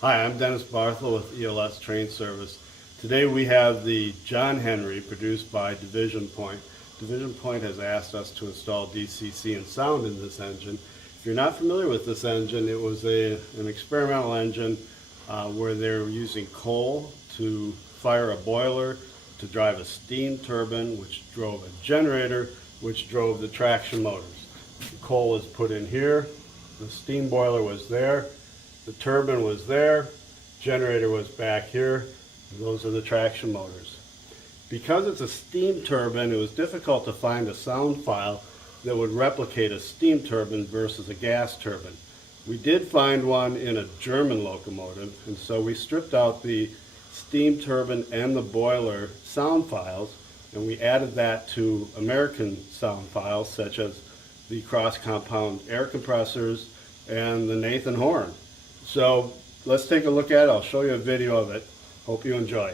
Hi, I'm Dennis Barthel with ELS Train Service. Today we have the Jawn Henry produced by Division Point. Division Point has asked us to install DCC and sound in this engine. If you're not familiar with this engine, it was an experimental engine where they were using coal to fire a boiler to drive a steam turbine, which drove a generator, which drove the traction motors. The coal was put in here, the steam boiler was there, the turbine was there, generator was back here, and those are the traction motors. Because it's a steam turbine, it was difficult to find a sound file that would replicate a steam turbine versus a gas turbine. We did find one in a German locomotive, and so we stripped out the steam turbine and the boiler sound files, and we added that to American sound files such as the cross-compound air compressors and the Nathan horn. So let's take a look at it. I'll show you a video of it. Hope you enjoy.